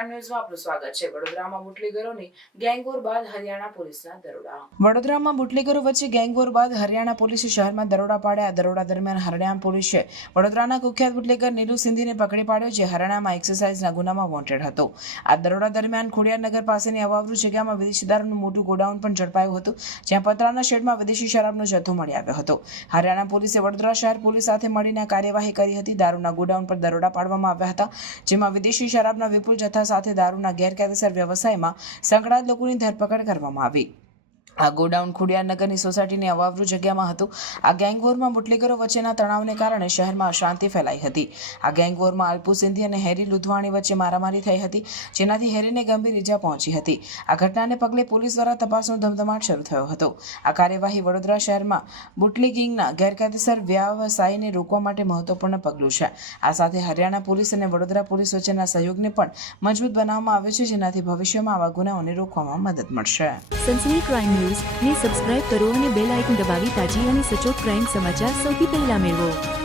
Crime ન્યૂઝમાં આપનું સ્વાગત છે। વડોદરામાં બુટલેગરોની ગેંગવોર બાદ હરિયાણા પોલીસના દરોડા। વડોદરામાં બુટલેગરો વચ્ચે ગેંગવોર બાદ હરિયાણા પોલીસે શહેરમાં દરોડા પાડ્યા। દરોડા દરમિયાન હરિયાણા પોલીસે વડોદરાના કુખ્યાત બુટલેગર નીલુ સિંધીને પકડી પાડ્યો, જે હરિયાણામાં એક્સરસાઇઝના ગુનામાં વોન્ટેડ હતો। આ દરોડા દરમિયાન ખોડિયારનગર પાસેની અવાવરૂ જગ્યામાં વિદેશી દારૂનું મોટું ગોડાઉન પણ ઝડપાયું હતું, જ્યાં પતરાના શેડમાં વિદેશી શરાબનો જથ્થો મળી આવ્યો હતો। હરિયાણા પોલીસે વડોદરા શહેર પોલીસ સાથે મળીને કાર્યવાહી કરી હતી। દારૂના ગોડાઉન પર દરોડા પાડવામાં આવ્યા હતા, જેમાં વિદેશી શરાબના વિપુલ જથ્થા સાથે દારૂના ગેરકાયદેસર વ્યવસાયમાં સંકળાયેલ લોકોની ધરપકડ કરવામાં આવી। આ ગોડાઉન ખોડિયારનગરની સોસાયટીની અવાવરૂ જગ્યામાં હતું। આ ગેંગવોરમાં બુટલેગરો વચ્ચેના તણાવને કારણે શહેરમાં અશાંતિ ફેલાઈ હતી। આ ગેંગવોરમાં અલ્પુ સિંધી અને હેરી લુધવાણી વચ્ચે મારામારી થઈ હતી, જેનાથી હેરીને ગંભીર ઈજા પહોંચી હતી। આ ઘટનાને પગલે પોલીસ દ્વારા તપાસનો ધમધમાટ શરૂ થયો હતો। આ કાર્યવાહી વડોદરા શહેરમાં બુટલેગિંગના ગેરકાયદેસર વ્યવસાયને રોકવા માટે મહત્વપૂર્ણ પગલું છે। આ સાથે હરિયાણા પોલીસ અને વડોદરા પોલીસ વચ્ચેના સહયોગને પણ મજબૂત બનાવવામાં આવ્યો છે, જેનાથી ભવિષ્યમાં આવા ગુનાઓને રોકવામાં મદદ મળશે। સનસની ક્રાઇમ ન્યૂઝ ને સબસ્ક્રાઇબ કરો અને બેલ આઇકન દબાવી તાજી અને સચોટ ક્રાઇમ સમાચાર સૌથી પહેલા મેળવો।